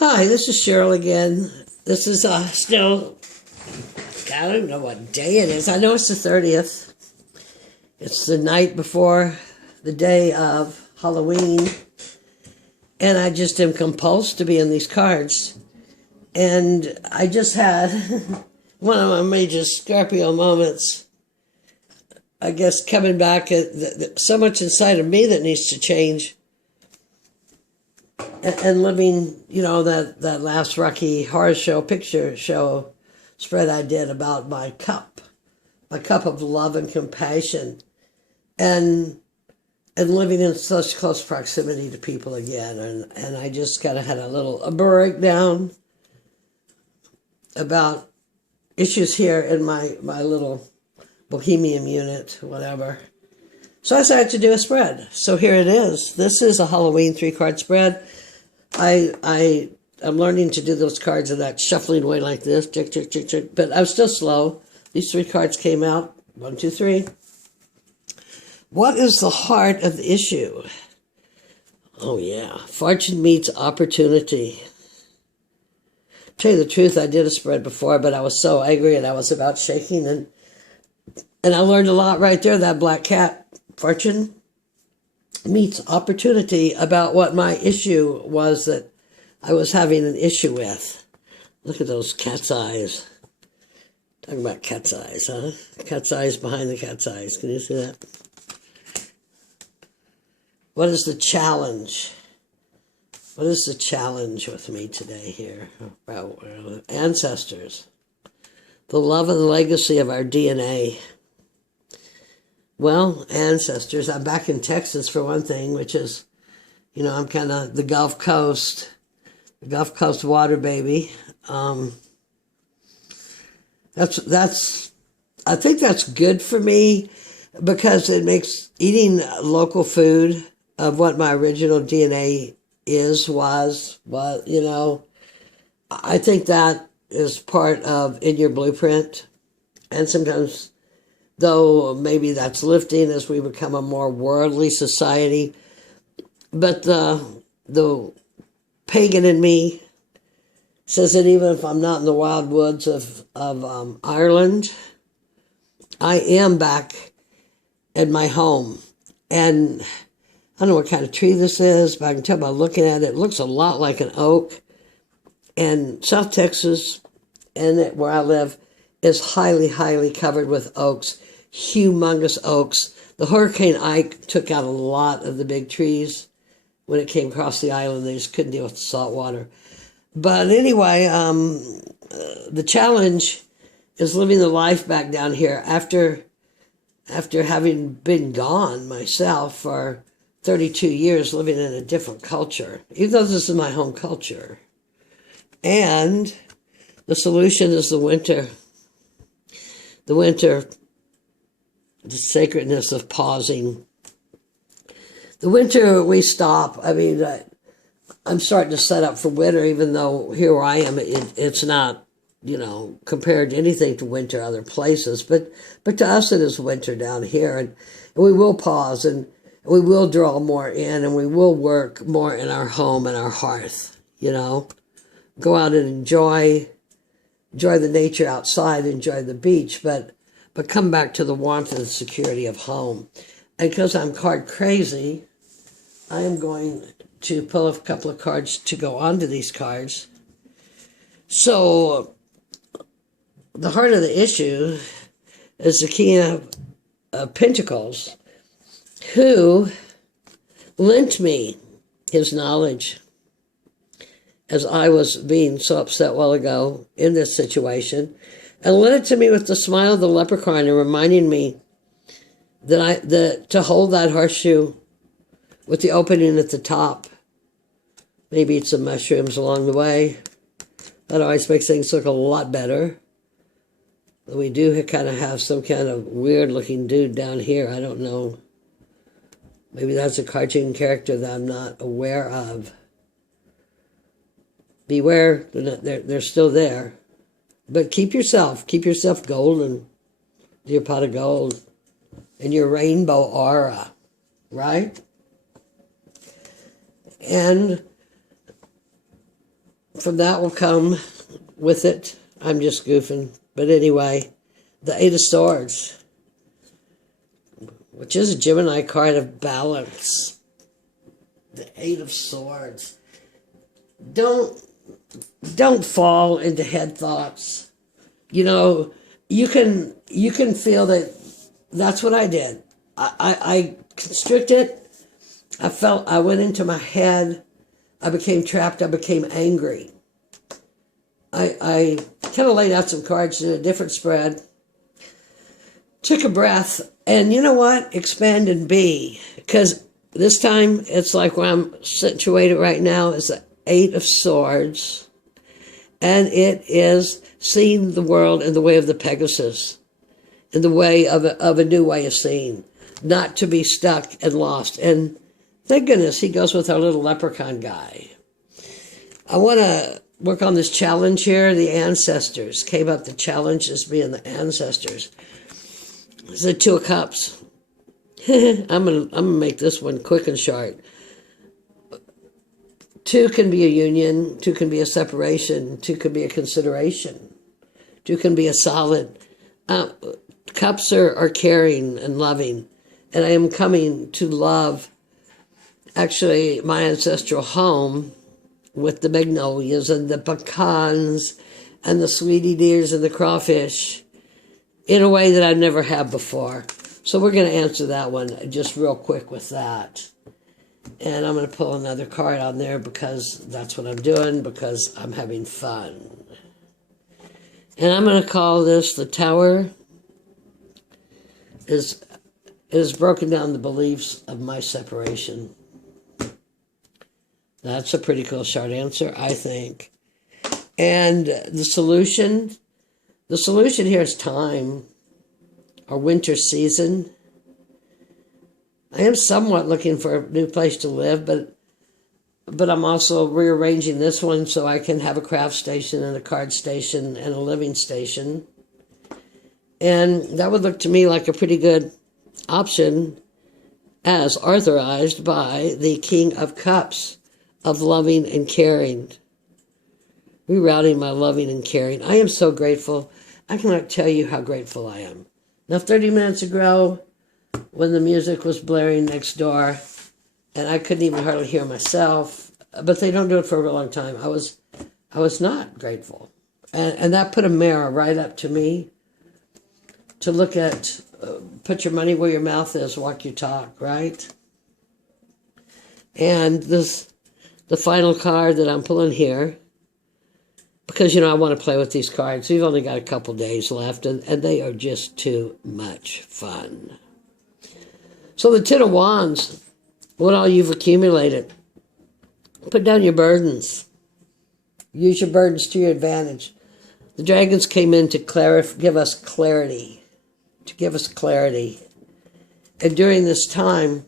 Hi, this is Cheryl again. This is still, I don't know what day it is. I know it's the 30th. It's the night before the day of Halloween. And I just am compulsed to be in these cards. And I just had one of my major Scorpio moments. I guess coming back at so much inside of me that needs to change. And living, that last Rocky Horror Show picture show spread I did about my cup of love and compassion, and living in such close proximity to people again, and I just kind of had a breakdown about issues here in my little bohemian unit, whatever. So I decided to do a spread. So here it is. This is a Halloween 3-card spread. I'm learning to do those cards in that shuffling way like this, tick, tick, tick, tick, but I'm still slow. These 3 cards came out. 1, 2, 3. What is the heart of the issue? Oh yeah, fortune meets opportunity. Tell you the truth, I did a spread before, but I was so angry and I was about shaking, and I learned a lot right there. That black cat, fortune meets opportunity, about what my issue was that I was having an issue with. Look at those cat's eyes. Talking about cat's eyes, huh? Cat's eyes behind the cat's eyes. Can you see that? What is the challenge? What is the challenge with me today here about ancestors? The love and legacy of our DNA. Well, ancestors, I'm back in Texas for one thing, which is, I'm kind of the Gulf Coast water baby. I think that's good for me because it makes eating local food of what my original DNA was, I think that is part of in your blueprint. And sometimes, though maybe that's lifting as we become a more worldly society. But the pagan in me says that even if I'm not in the wild woods of Ireland, I am back at my home. And I don't know what kind of tree this is, but I can tell by looking at it, it looks a lot like an oak. And South Texas, and where I live, is highly, highly covered with oaks. Humongous oaks. The Hurricane Ike took out a lot of the big trees when it came across the island. They just couldn't deal with the salt water. But anyway, the challenge is living the life back down here after having been gone myself for 32 years, living in a different culture, even though this is my home culture. And the solution is the winter. The winter, the sacredness of pausing. The winter, we stop. I mean, I'm starting to set up for winter, even though here where I am, it's not, compared to anything to winter other places. But to us, it is winter down here. And we will pause, and we will draw more in, and we will work more in our home and our hearth, Go out and enjoy the nature outside, enjoy the beach, but come back to the warmth and security of home. And because I'm card crazy, I am going to pull a couple of cards to go onto these cards. So the heart of the issue is the King of Pentacles, who lent me his knowledge as I was being so upset a while ago in this situation, and lent it to me with the smile of the leprechaun and reminding me that to hold that horseshoe with the opening at the top. Maybe eat some mushrooms along the way. That always makes things look a lot better. We do kind of have some kind of weird-looking dude down here. I don't know. Maybe that's a cartoon character that I'm not aware of. Beware, they're still there. But keep yourself golden, your pot of gold, and your rainbow aura, right? And from that will come with it. I'm just goofing. But anyway, the Eight of Swords, which is a Gemini card of balance. The Eight of Swords. Don't fall into head thoughts. You know, you can feel that that's what I did. I constricted. I went into my head. I became trapped. I became angry. I kind of laid out some cards in a different spread. Took a breath. And you know what? Expand and be. Because this time, it's like where I'm situated right now is the Eight of Swords. And it is seeing the world in the way of the Pegasus. In the way of a new way of seeing. Not to be stuck and lost. And thank goodness he goes with our little leprechaun guy. I want to work on this challenge here. The ancestors came up. The challenge is being the ancestors. It's the Two of Cups. I'm gonna make this one quick and short. Two can be a union. Two can be a separation. Two can be a consideration. Two can be a solid. Cups are caring and loving. And I am coming to love, actually, my ancestral home with the magnolias and the pecans and the sweetie deers and the crawfish in a way that I never have before. So we're going to answer that one just real quick with that. And I'm going to pull another card on there because that's what I'm doing, because I'm having fun. And I'm going to call this the Tower. It has broken down the beliefs of my separation. That's a pretty cool short answer, I think. And the solution here is time, or winter season. I am somewhat looking for a new place to live, but I'm also rearranging this one so I can have a craft station and a card station and a living station. And that would look to me like a pretty good option as authorized by the King of Cups of loving and caring. Rerouting my loving and caring. I am so grateful. I cannot tell you how grateful I am. Now, 30 minutes ago, when the music was blaring next door, and I couldn't even hardly hear myself, but they don't do it for a real long time, I was not grateful. And that put a mirror right up to me to look at, put your money where your mouth is, walk your talk, right? And the final card that I'm pulling here, because, you know, I want to play with these cards. We've only got a couple days left, and they are just too much fun. So the Ten of Wands, what all you've accumulated. Put down your burdens. Use your burdens to your advantage. The dragons came in to give us clarity. To give us clarity. And during this time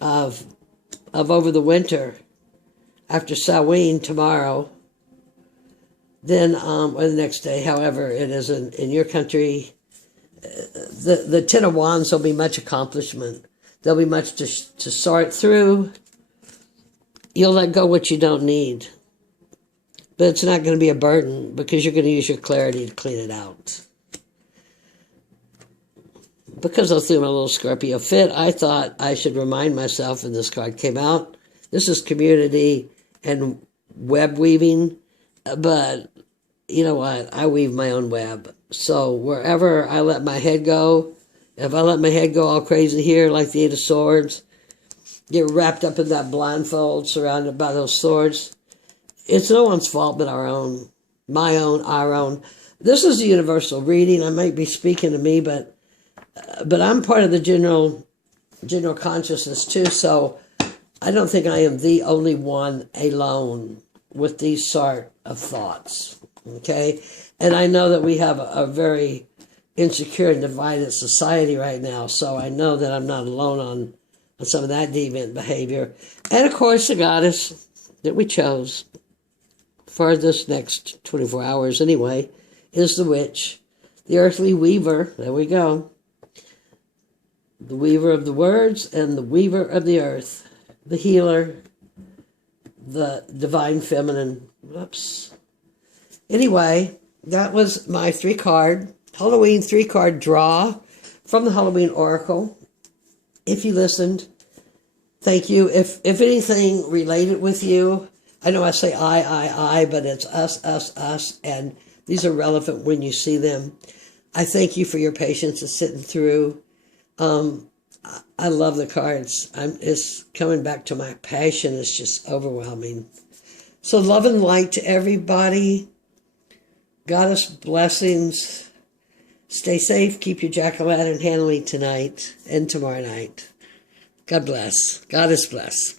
of over the winter, after Samhain tomorrow, then, or the next day, however it is in your country, the Ten of Wands will be much accomplishment. There'll be much to sort through. You'll let go what you don't need. But it's not going to be a burden because you're going to use your clarity to clean it out. Because I threw my little Scorpio fit, I thought I should remind myself, and this card came out, this is community and web weaving, but you know what? I weave my own web. So wherever I let my head go, if I let my head go all crazy here, like the Eight of Swords, get wrapped up in that blindfold, surrounded by those swords, it's no one's fault but our own. My own, our own. This is a universal reading. I might be speaking to me, but I'm part of the general consciousness too, so I don't think I am the only one alone with these sort of thoughts, okay? And I know that we have a very insecure and divided society right now, so I know that I'm not alone on some of that deviant behavior. And of course, the goddess that we chose for this next 24 hours anyway is the witch, the earthly weaver. There we go. The weaver of the words and the weaver of the earth, the healer, the divine feminine. Whoops. Anyway, that was my Halloween 3-card draw from the Halloween Oracle. If you listened, thank you. If anything related with you, I know I say I, but it's us, and these are relevant when you see them. I thank you for your patience and sitting through. I love the cards. It's coming back to my passion. It's just overwhelming. So love and light to everybody. Goddess blessings. Stay safe. Keep your jack-o'-lantern handily tonight and tomorrow night. God bless. Goddess bless.